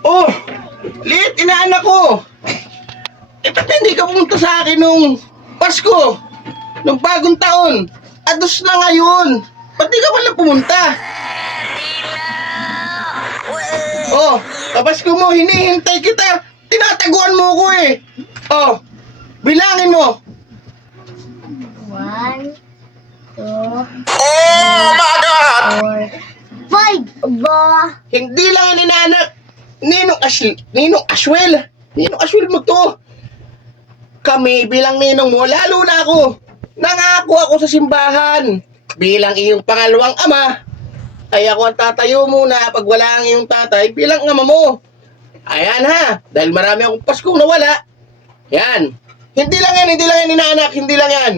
Oh! Lit, inaanak ko! Eh, ba't hindi ka pumunta sa akin nung Pasko? Nung bagong taon? Ados na ngayon! Ba't di ka pala pumunta? Oh, kapasko mo, hinihintay kita! Tinataguan mo ko eh! Oh, bilangin mo! 1, 2, Oh my God! 4, 5. Aba. Hindi lang yan inaanak! Ninong Aswel mo to! Kami bilang ninong mo, lalo na ako! Nangako ako sa simbahan! Bilang iyong pangalawang ama, ay ako ang tatayo muna pag wala ang iyong tatay bilang ama mo. Ayan ha, dahil marami akong Paskong nawala. Yan. Hindi lang yan inaanak, hindi lang yan.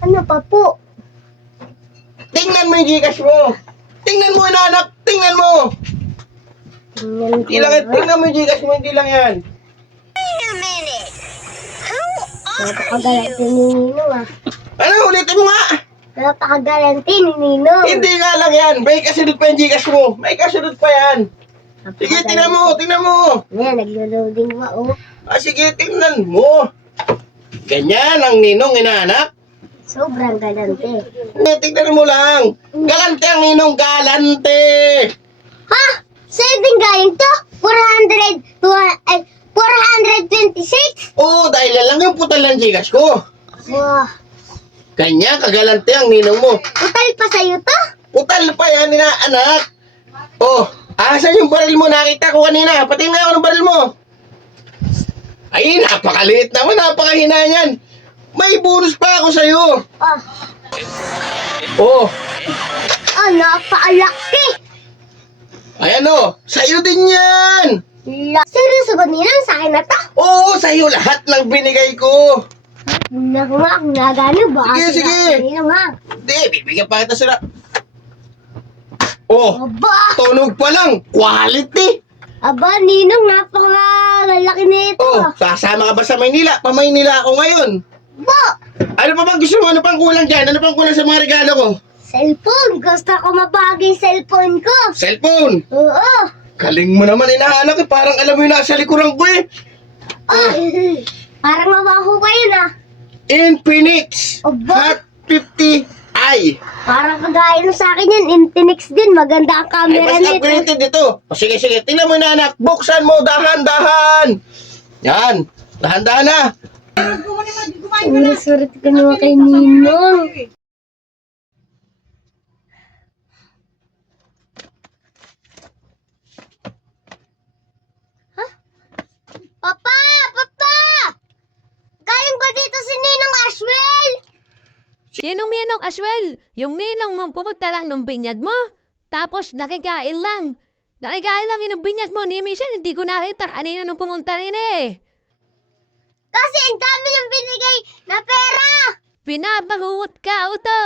Ano pa po? Tingnan mo yung Gcash mo. Tingnan mo inaanak, tingnan mo. Hindi lang yan, tingnan mo yung Gcash mo, hindi lang yan. Napakagalante ni Ninong ah. Ano, ulitin mo nga. Napakagalante ni Ninong. Hindi nga lang yan, may kasunod pa yung Gcash mo. May kasunod pa yan. Sige, tingnan mo, tingnan mo. Ayan, naglo-loading ba oh. Sige, tingnan mo. Ganyan ang ninong inaanak. Sobrang galante. Tingnan mo lang. Galante ang ninong, galante. Ha? Sa'yo din galing to? 426? Oo, dahil yan lang yung putal ng Gcash ko. Wow. Ganyan, kagalante ang ninong mo. Total pa sa'yo to? Putal pa yan, inaanak. Oh, asan yung baril mo? Nakita ko kanina. Patingin nga ako ng baril mo. Ay, napakaliit naman, napakahina yan. May bonus pa ako sa'yo. Oh. Oh, Oh, napakalaki. ayan o, sa'yo din yan. Seryoso ba Ninong sa akin na to? Oo, sa'yo lahat ng binigay ko. Naku nga, kung nagano ba? Sige. Ninong ha? Hindi, bibigyan pa kita sila. Oh, Aba! tunog pa lang, quality. Aba, Ninong, napakalalaki nito. Oh, sasama ka ba sa Maynila? Pa-Maynila ako ngayon. Bo! Ano pa bang gusto mo? Ano pang kulang dyan? Ano pang kulang sa mga regalo ko? Cellphone! Gusto ko mabagay cellphone ko. Cellphone! Oo! Kaling mo naman, inaanak eh. Parang alam mo yung nasa likuran ko eh. Oh! Parang mabaho kayo na. Infinix Aba! Hot 50i. Parang kagaya nung sa akin yan. Infinix din. Maganda ang Ay, camera mas nito. upgraded ito. O sige, tingnan mo na anak. Buksan mo, dahan-dahan. Yan, dahan-dahan na. Sulit ka naman kay Ninong. Papa! Papa! Galing ba dito si Ninong Ashwell? Sinong Ninong Aswel? Yung ninong mo pumunta lang ng binyag mo. Tapos nakikain lang. Nakikain lang yung binyag mo. Ni minsan hindi ko nakita kanina nung pumunta rin eh. Kasi ang dami niyang binigay na pera! Pinabahuot ka, uto.